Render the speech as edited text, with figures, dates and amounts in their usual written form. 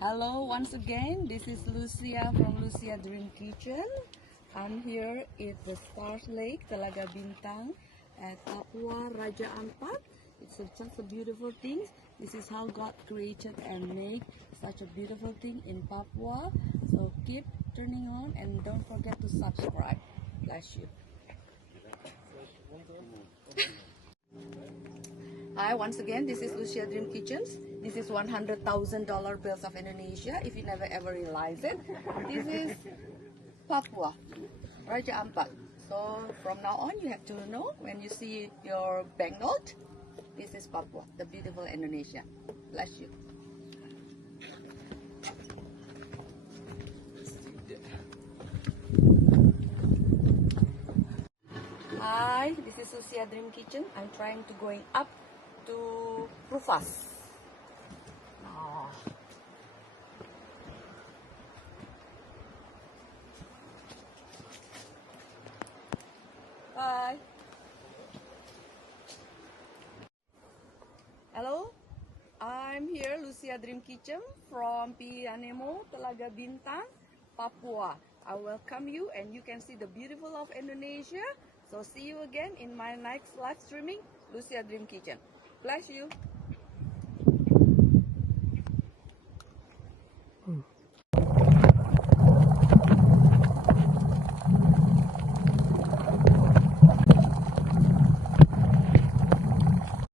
Hello once again, this is Lusia from Lusia Dream Kitchen. I'm here at the Stars Lake, Talaga Bintang at Papua, Raja Ampat. It's just a beautiful thing. This is how God created and made such a beautiful thing in Papua. So keep turning on and don't forget to subscribe. Bless you. Hi, once again, this is Lusia Dream Kitchens. This is $100,000 bills of Indonesia, if you never ever realize it. This is Papua, Raja Ampat. So from now on, you have to know when you see your banknote, this is Papua, the beautiful Indonesia. Bless you. Hi, this is Lusia Dream Kitchen. I'm trying to going up to Rufus. Oh. Bye. Hello, I'm here, Lusia Dream Kitchen from Pianemo, Talaga Bintang, Papua. I welcome you and you can see the beautiful of Indonesia. So see you again in my next live streaming, Lusia Dream Kitchen. Bless you.